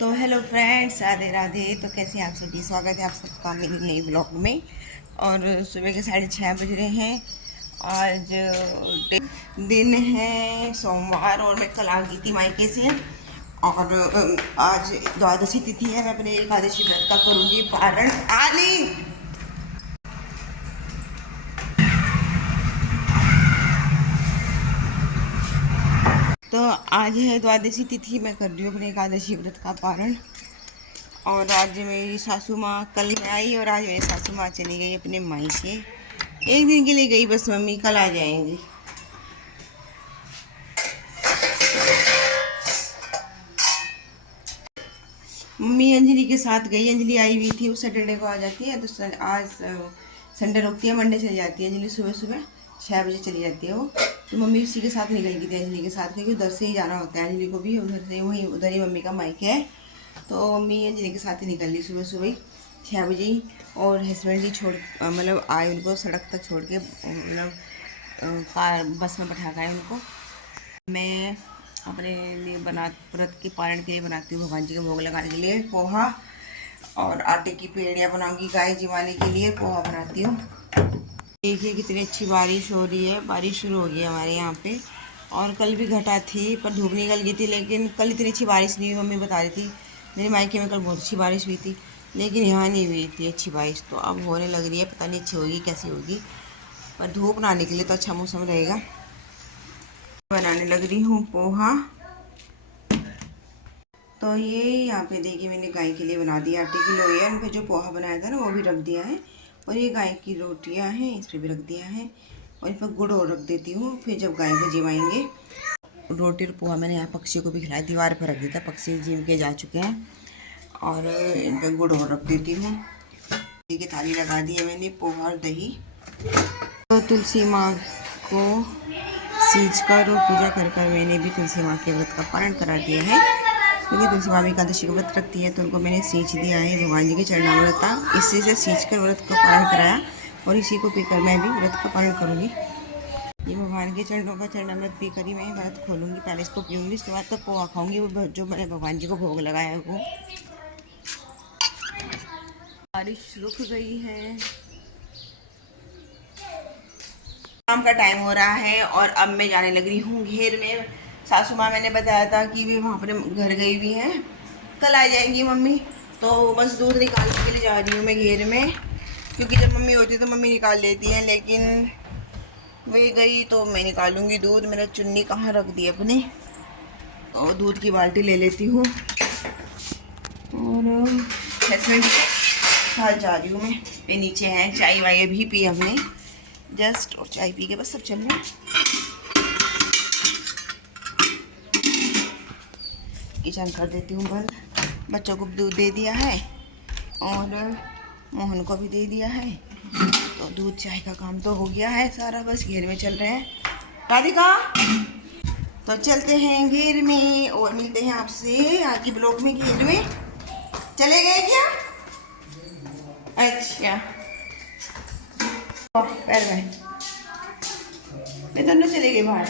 तो hello friends, Radhe Radhe. तो कैसे हैं आप सभी? स्वागत है आप सबका मेरे नए ब्लॉग में। और सुबह के 6:30 बज रहे हैं। आज दिन है सोमवार और मैं कल आ गई थी मायके से। और आज द्वादशी तिथि है। मैं अपने एकादशी व्रत का करूँगी पारण। आली तो आज है द्वादशी तिथि। मैं कर रही हूँ अपने एकादशी व्रत का पारण। और आज मेरी सासू माँ, कल मैं आई और आज मेरी सासू माँ चली गई अपने मायके। एक दिन के लिए गई बस मम्मी, कल आ जाएंगी। मम्मी अंजलि के साथ गई। अंजलि आई हुई थी, उस सैटरडे को आ जाती है। तो आज संडे रुकती है, मंडे चली जाती है। अंजलि सुबह सुबह 6 बजे चली जाती है वो। तो मम्मी उसी के साथ निकल गई थी, अंजलि के साथ, क्योंकि उधर से ही जाना होता है अंजलि को भी। उधर से वहीं उधर ही मम्मी का मायके है। तो मम्मी अंजलि के साथ ही निकल ली सुबह सुबह 6 बजे ही। और हस्बैंड ही छोड़ मतलब आए उनको सड़क तक छोड़ के, मतलब कार बस में बैठा के आए उनको। मैं अपने लिए व्रत के पारण के लिए बनाती हूँ, भगवान जी के भोग लगाने के लिए पोहा। और आटे की पेड़ियाँ बनाऊंगी गाय जिमाने के लिए। पोहा बनाती हूँ। देखिए कितनी अच्छी बारिश हो रही है। बारिश शुरू हो गई हमारे यहाँ पे। और कल भी घटा थी पर धूप निकल गई थी। लेकिन कल इतनी अच्छी बारिश नहीं हुई। मम्मी बता रही थी मेरे मायके में कल बहुत अच्छी बारिश हुई थी, लेकिन यहाँ नहीं हुई थी अच्छी बारिश। तो अब होने लग रही है, पता नहीं अच्छी होगी कैसी होगी। पर धूप ना निकले तो अच्छा मौसम रहेगा। बनाने लग रही हूँ पोहा। तो ये यहाँ पे देखिए मैंने गाय के लिए बना दिया। आटे की लोई है, उन पर जो पोहा बनाया था ना वो भी रख दिया है। और ये गाय की रोटियाँ हैं, इस पर भी रख दिया है। और इन पर गुड़ और रख देती हूँ, फिर जब गाय को जिमाएंगे। रोटी और पोहा मैंने यहाँ पक्षी को भी खिलाया, दीवार पर रख दिया था, पक्षी जिम के जा चुके हैं। और इन पर गुड़ और रख देती हूँ। की थाली लगा दी है मैंने, पोहा और दही। तो तुलसी माँ को सींच कर और पूजा कर कर मैंने भी तुलसी माँ के व्रत का पारण करा दिया है। क्योंकि तुलसी माँ एकादशी का व्रत रखती है, तो उनको मैंने सींच दिया है। भगवान जी के चरणामृत था, इसी से सींच कर व्रत का पारण कराया। और इसी को पीकर मैं भी व्रत का पारण करूँगी। ये भगवान के चरणों का चरणामृत पी कर ही मैं व्रत खोलूँगी। पहले इसको पीऊँगी, उसके बाद तो पोहा खाऊँगी, वो जो मैंने भगवान जी को भोग लगाया है वो। बारिश रुक गई है, शाम का टाइम हो रहा है और अब मैं जाने लग रही हूँ घेर में। सासू माँ मैंने बताया था कि वे वहाँ पर घर गई हुई हैं, कल आ जाएंगी मम्मी। तो बस दूध निकालने के लिए जा रही हूँ मैं घेर में। क्योंकि जब मम्मी होती तो मम्मी निकाल देती हैं, लेकिन वे गई तो मैं निकालूंगी दूध। मैंने चुन्नी कहाँ रख दी अपनी, और दूध की बाल्टी ले लेती हूँ। और हस्बैंड के साथ जा रही हूँ मैं। ये नीचे हैं, चाय वाय भी पी हमने जस्ट, और चाय पी के बस सब चल रहे हैं। किचन कर देती हूँ बंद। बच्चों को दूध दे दिया है और मोहन को भी दे दिया है। तो दूध चाय का काम तो हो गया है सारा, बस घेर में चल रहे हैं। राधिका, तो चलते हैं घेर में और मिलते हैं आपसे आगे ब्लॉग में। घेर में चले गए क्या? अच्छा, पैर में मैं दोनों चले गए बाहर।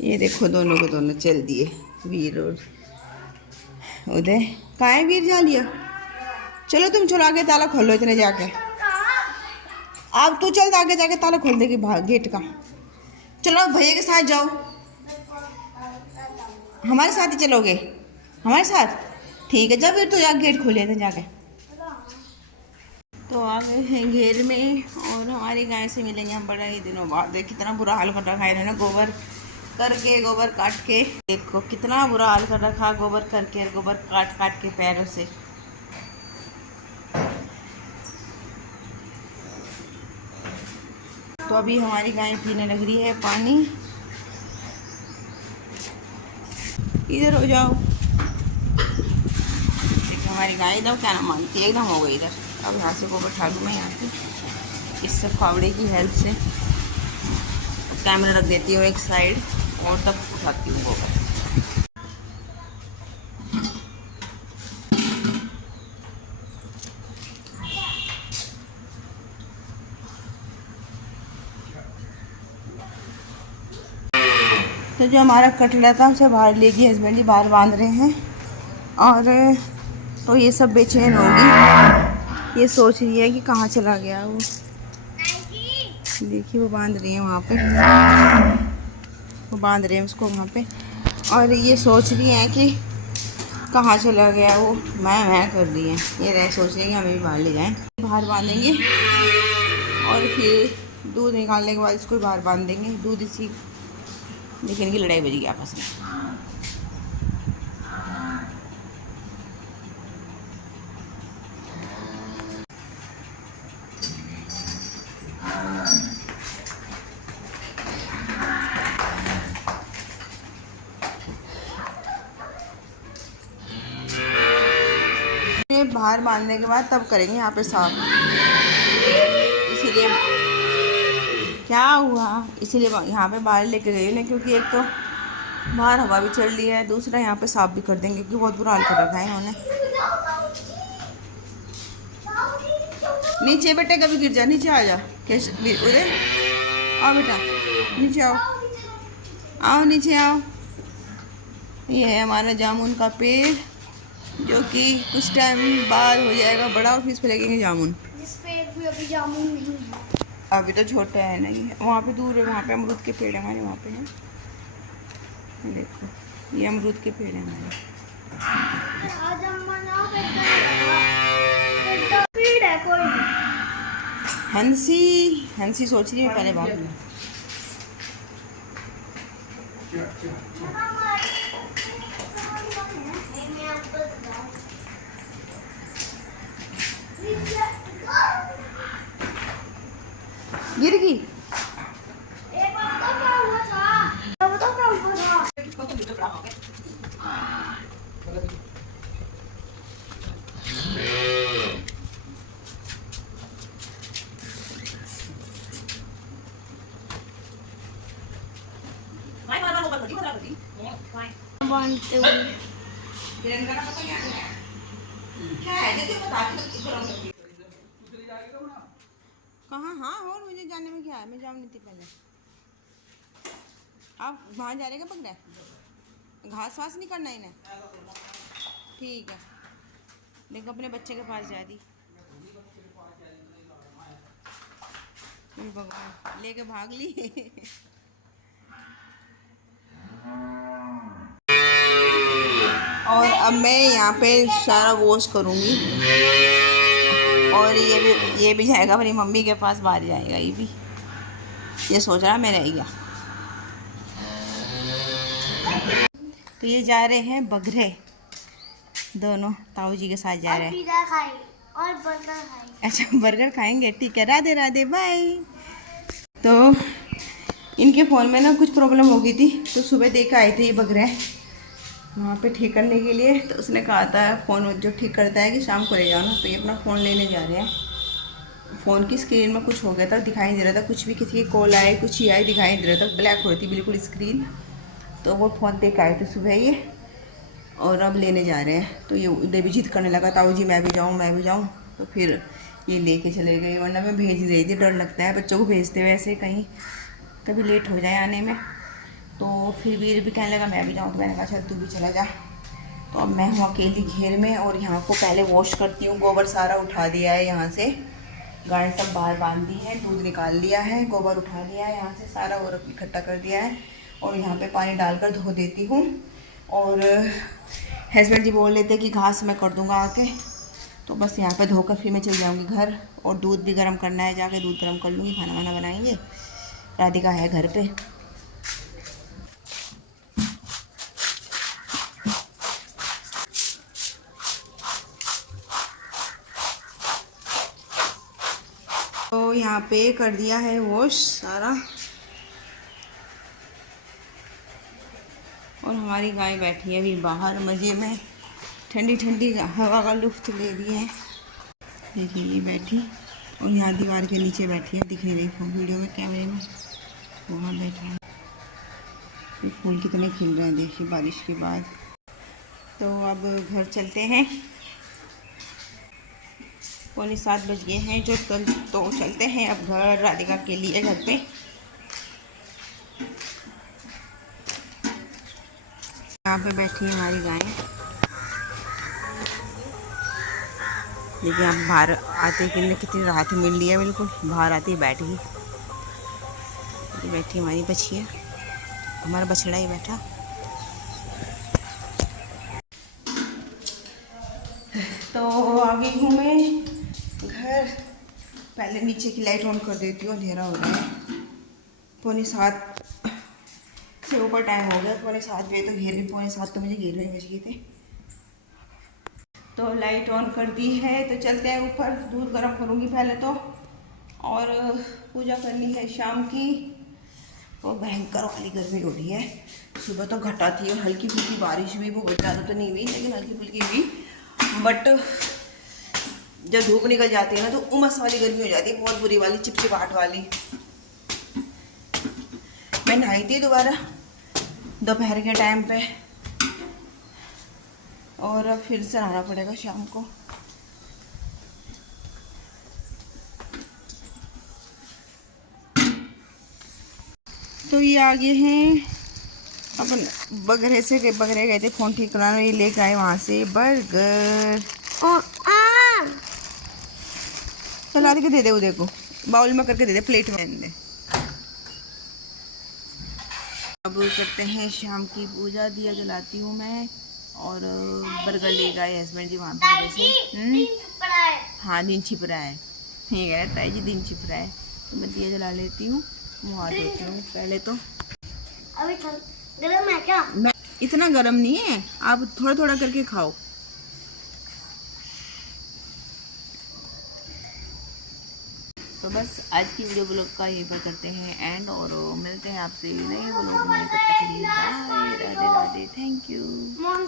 ये देखो दोनों को दोनों चल दिए, वीर और उदय। कहाँ है वीर? जा लिया। चलो तुम चलो आगे, ताला खोलो इतने जाके। अब तू चल आगे जाके ताला खोल देगी गेट का। चलो भैया के साथ जाओ। हमारे साथ ही चलोगे? हमारे साथ ठीक है, जब फिर तो जाके गेट खोले थे जाके। तो आ गए हैं घेर में और हमारी गाय से मिलेंगे हम बड़े ही दिनों बाद। देख कितना बुरा हाल कर रखा है इन्होंने, गोबर करके, गोबर काट के। देखो कितना बुरा हाल कर रखा, गोबर करके, गोबर काट काट के पैरों से। तो अभी हमारी गाय पीने लग रही है पानी। इधर हो जाओ। देखिए हमारी गाय एकदम क्या ना मानती है, एकदम हो गई इधर। अब यहाँ से गोबर उठा लूँ मैं यहाँ से, इससे फावड़े की हेल्प से। कैमरा रख देती हूँ एक साइड और तब उठाती हूँ गोबर। तो जो हमारा कटला था उसे बाहर ले गई हस्बैंड जी, बाहर बांध रहे हैं। और तो ये सब बेचैन होगी, ये सोच रही है कि कहाँ चला गया वो। देखिए वो बांध रही है वहाँ पे, वो बांध रहे हैं उसको वहाँ पे, और ये सोच रही है कि कहाँ चला गया वो। मैं कर रही है, ये रह सोच रही है कि हमें भी बाहर ले जाएं। बाहर बांधेंगे और फिर दूध निकालने के बाद इसको बाहर बांध देंगे। दूध इसी, लेकिन इनकी लड़ाई बजेगी आपस में। ये बाहर बांधने के बाद तब करेंगे यहाँ पे साफ, इसीलिए क्या हुआ, इसीलिए यहाँ पे बाहर लेके गई ना, क्योंकि एक तो बाहर हवा भी चल रही है, दूसरा यहाँ पे साफ भी कर देंगे क्योंकि बहुत बुरा हाल कर रखा है इन्होंने। नीचे बेटे, कभी गिर जा, नीचे आ जा। कैसे उधर आओ बेटा, नीचे आओ, आओ नीचे आओ। ये है हमारा जामुन का पेड़, जो कि कुछ टाइम बाद हो जाएगा बड़ा और फिर इस पे लगेंगे जामुन। जिस पेड़ पे अभी जामुन नहीं है, अभी तो छोटा है ना ये, वहाँ पे दूर है, वहाँ पे अमरूद के पेड़ हमारे वहाँ पे हैं। देखो ये अमरूद के पेड़ हैं हमारे। आज अम्मा ना पेड़ है कोई। हंसी हंसी सोच रही है पहले भाग लूं। गिर गई। बांधते हुए कहाँ? हाँ, और मुझे जाने में क्या है, मैं जाऊँ नहीं थी पहले। आप वहाँ जा रहे क्या पकड़ा है? घास वास नहीं करना इन्हें, ठीक है। देखो अपने बच्चे के पास जा दी, भगवान लेके भाग ली। और अब मैं यहाँ पे सारा वॉश करूँगी, और ये भी जाएगा अपनी मम्मी के पास, बाहर जाएगा ये भी। ये सोच रहा मैं रह गया। तो ये जा रहे हैं बगरे, दोनों ताऊ जी के साथ जा रहे हैं। पिज़्ज़ा खाए और बर्गर खाए। अच्छा बर्गर खाएंगे, ठीक है, राधे राधे बाय। तो इनके फ़ोन में ना कुछ प्रॉब्लम हो गई थी, तो सुबह देख आए थे ये बगरे वहाँ पे ठीक करने के लिए। तो उसने कहा था फ़ोन जो ठीक करता है कि शाम को ले जाओ ना, तो ये अपना फ़ोन लेने जा रहे हैं। फ़ोन की स्क्रीन में कुछ हो गया था, दिखाई नहीं दे रहा था कुछ भी, किसी की कॉल आए कुछ ही आए, दिखाई नहीं दे रहा था, ब्लैक हो रही थी बिल्कुल स्क्रीन। तो वो फ़ोन देख आए थे सुबह ये, और अब लेने जा रहे हैं। तो ये उधर भी जिद करने लगा, ताऊ जी मैं भी जाऊँ मैं भी जाऊँ। तो फिर ये लेके चले गए, वरना मैं भेज रही थी, डर लगता है बच्चों को भेजते हुए ऐसे कहीं कभी लेट हो जाए आने में। तो फिर वीर भी कहने लगा मैं भी जाऊँ, तो मैंने कहा चल तू भी चला जा। तो अब मैं हूँ अकेली घेर में, और यहाँ को पहले वॉश करती हूँ। गोबर सारा उठा दिया है यहाँ से, गाय सब बाहर बांध दी है, दूध निकाल लिया है, गोबर उठा लिया है यहाँ से सारा, और इकट्ठा कर दिया है, और यहाँ पे पानी डालकर धो देती हूँ। और हस्बैंड जी बोल लेते कि घास मैं कर दूँगा आके, तो बस यहाँ पे धोकर फिर मैं चल जाऊँगी घर। और दूध भी गर्म करना है, जाके दूध गर्म कर लूँगी, खाना वाना बनाएंगे। राधिका है घर पे। तो यहाँ पे कर दिया है वॉश सारा, और हमारी गाय बैठी है अभी बाहर मज़े में, ठंडी ठंडी हवा का लुत्फ़ ले रही है। देखिए ये बैठी, और यहाँ दीवार के नीचे बैठी है, दिख नहीं रही वीडियो में कैमरे में, वहाँ बैठा है। ये फूल कितने खिल रहे हैं देखिए बारिश के बाद। तो अब घर चलते हैं, 6:45 बज गए हैं जो, तो चलते हैं अब घर, राधिका के लिए घर पे। यहाँ पे बैठी है हमारी गायें। देखिए आप बाहर आते कितनी राहत मिल रही है, बिल्कुल बाहर आती है बैठ गई। बैठी हमारी बछिया, हमारा बछड़ा ही बैठा। तो आ गई हूँ मैं घर। पहले नीचे की लाइट ऑन कर देती हूँ, अंधेरा हो रहा है। 6:45 से ऊपर टाइम हो गया, 6:45 बजे तो घेर 6:45 तो मुझे घेर में बज गए थे। तो लाइट ऑन कर दी है, तो चलते हैं ऊपर। दूध गर्म करूँगी पहले तो, और पूजा करनी है शाम की। और भयंकर वाली गर्मी हो रही है। सुबह तो घटा थी और हल्की फुल्की बारिश भी, बहुत ज़्यादा तो नहीं हुई लेकिन हल्की फुल्की हुई। बट जब धूप निकल जाती है ना तो उमस वाली गर्मी हो जाती है, बहुत बुरी वाली चिपचिपाहट वाली। मैं नहाई थी दोबारा दोपहर के टाइम पे, और अब फिर से नहाना पड़ेगा शाम को। तो ये आगे हैं अपन बगरे गए थे फ़ोन ठीक कराने, ये लेकर आए वहाँ से बर्गर। चला के दे दे, वो देखो बाउल में करके दे दे, प्लेट में दे। अब करते हैं शाम की पूजा, दिया जलाती हूँ मैं। और बर्गर ले गए हस्बैंड जी वहाँ पे से। हाँ दिन छिप रहा है, ये कह रहा है जी दिन छिप रहा है। तो मैं दिया जला लेती हूँ, मुँह हाथ धोती हूँ पहले तो। अभी गरम है क्या? इतना गर्म नहीं है, आप थोड़ा थोड़ा करके खाओ। तो बस आज की वीडियो ब्लॉग का यहीं पर करते हैं एंड, और मिलते हैं आपसे नए ब्लॉग में। तब तक के लिए bye, Radhe Radhe, thank you.